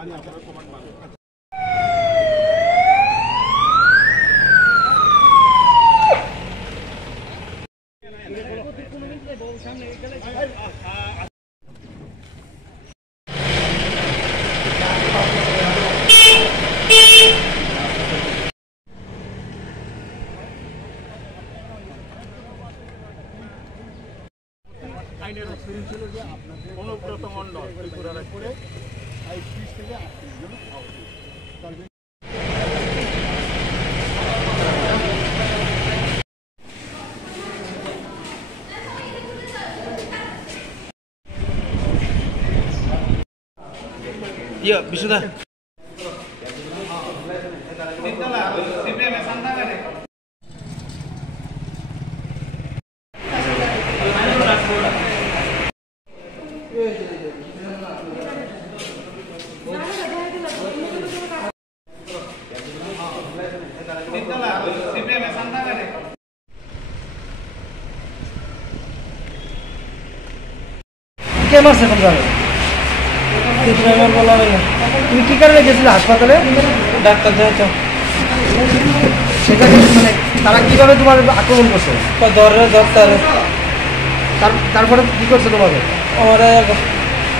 জানি আপনারা কমান্ড মানবেন। আইনের অফিসার ছিল যে আপনাদের অনুব্রত মণ্ডল ত্রিপুরার করে 30 থেকে 38 জন iya bisa dah কে মারছে কোন জায়গায়? ড্রাইভার বলা হয় না। তুমি কি কারণে গেছিলে হাসপাতালে? ডাক্তার দেখাচ্ছ। সেখানে মানে তারা কিভাবে তোমার আক্রমণ করছে? তারপরে কি করছে তোমাকে?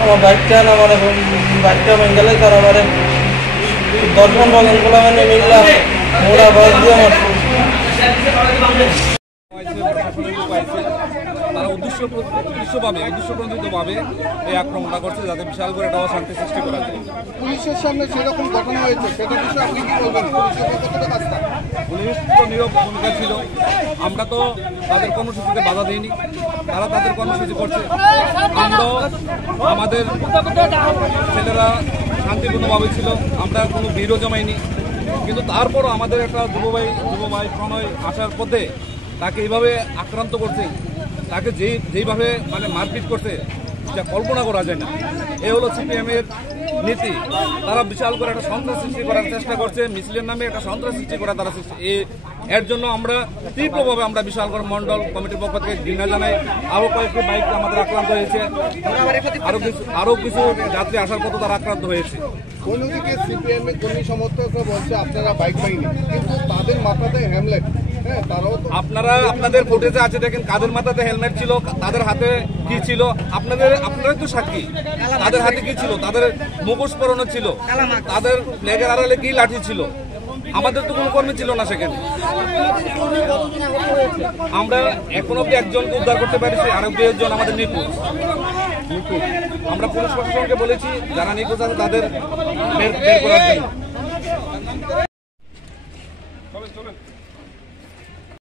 আমার বাইকটা না মানে বাইকটা ভেঙে গেলে তারা মানে 10 জন বগলগুলো মানে মিললাম মোড়া বাস দিয়ে আমার তারা উদ্দেশ্যপ্রণোদিতভাবে এই আক্রমণটা করছে যাতে বিশাল করে একটা অশান্তি সৃষ্টি করা যায়। পুলিশের সামনে সেরকম ঘটনা হয়েছে, সেটা বিষয়ে আপনি কি বলবেন? পুলিশ তো নীরব ভূমিকা ছিল, আমরা তো তাদের কর্মসূচিতে বাধা দিইনি, তারা তাদের কর্মসূচি করছে। আমরাও আমাদের ছেলেরা শান্তিপূর্ণভাবে ছিল, আমরা কোনো ভিড়ও জমাইনি, কিন্তু তারপরও আমাদের একটা যুব ভাই প্রণয় আসার পথে তাকে এইভাবে আক্রান্ত করছে, তাকে যেইভাবে মানে মারপিট করছে যা কল্পনা করা যায় না। এ হলো সিপিএমের নীতি। তারা বিশাল করে একটা সন্ত্রাস সৃষ্টি করার চেষ্টা করছে, মিছিলের নামে একটা সন্ত্রাস সৃষ্টি করা তারা এর জন্য আমরা তীব্রভাবে আমরা বিশালগড় মন্ডল কমিটির পক্ষ থেকে ঘৃণা জানাই। আরো কয়েকটি বাইক আমাদের আক্রান্ত হয়েছে, আরো কিছু যাত্রী আসার পথে তারা আক্রান্ত হয়েছে। অন্যদিকে সিপিএম এর কর্মী সমর্থকরা বলছে আপনারা বাইক পাইনি, কিন্তু তাদের মাথাতে হেলমেট। হ্যাঁ, তারাও আপনারা আপনাদের ফুটেজে আছে, দেখেন কাদের মাথাতে হেলমেট ছিল, তাদের হাতে কি ছিল, আপনারাই তো সাক্ষী। তাদের হাতে কি ছিল, তাদের মুখোশ পরানো ছিল, তাদের ফ্ল্যাগের আড়ালে কি লাঠি ছিল। আমাদের তো কোনো কর্মী ছিল না সেখানে। আমরা এখন অব্দি একজনকে উদ্ধার করতে পারছি, আরো 2 জন আমাদের নিখোঁজ। আমরা পুলিশ প্রশাসনকে বলেছি যারা নিখোঁজ আছে তাদের বের করার জন্য।